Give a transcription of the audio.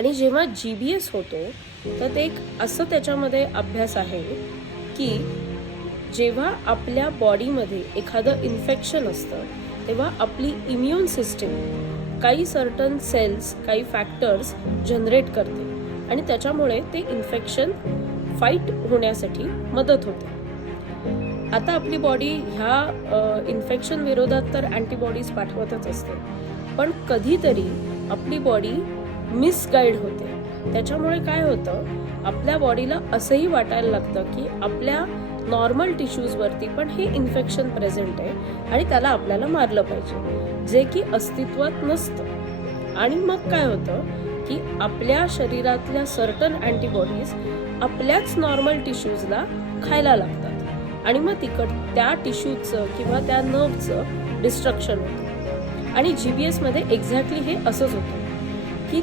आणि जेव्हा GBS होतो तर ते एक असं त्याच्यामध्ये अभ्यास आहे की जेव्हा आपल्या बॉडीमध्ये एखादं इन्फेक्शन असतं तेव्हा आपली इम्युन सिस्टीम काही सर्टन सेल्स, काही फॅक्टर्स जनरेट करते आणि त्याच्यामुळे ते इन्फेक्शन फाईट होण्यासाठी मदत होते. आता आपली बॉडी ह्या इन्फेक्शन विरोधात तर अँटीबॉडीज पाठवतच असते, पण कधीतरी आपली बॉडी मिसगाईड होते. त्याच्यामुळे काय होतं, आपल्या बॉडीला असंही वाटायला लागतं की आपल्या नॉर्मल टिश्यूजवरती पण हे इन्फेक्शन प्रेझेंट आहे आणि त्याला आपल्याला मारलं पाहिजे, जे की अस्तित्वात नसतं. आणि मग काय होतं की आपल्या शरीरातल्या सर्टन अँटीबॉडीज आपल्याच नॉर्मल टिश्यूजला खायला लागतात आणि मग त्या टिश्यूचं किंवा त्या नर्वचं डिस्ट्रक्शन होतं. आणि GBS मध्ये एक्झॅक्टली हे असंच होतं की